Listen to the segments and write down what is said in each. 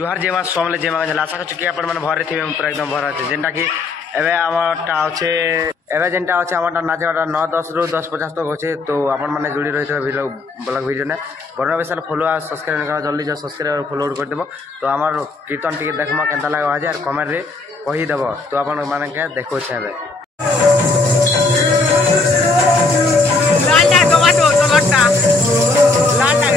जुहार जेमा सोमले जेमा आशा करछु कि अपन माने भरे थिबे पूरा एकदम भरा छै जेंटा कि एबे हमरटा होचे एबे जेंटा होचे हमरटा नाचेटा 9:10 रु 10:50 तक होचे तो अपन माने जुड़ी रहितो वीडियो ब्लॉग वीडियो ने बरना बेसल फॉलो आ सब्सक्राइब करना जल्दी जो सब्सक्राइब और फॉलो कर देबो तो हमर कीर्तन टिके देखमा केनता लागो आज और कमेंट रे कहि देबो तो अपन माने के देखो छै एबे लाला टमाटो टमाटा लाला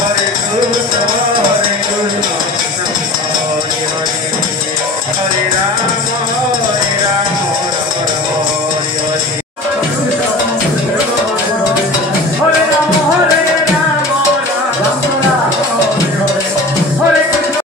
Hare Krishna, Krishna Krishna, Hare Hare.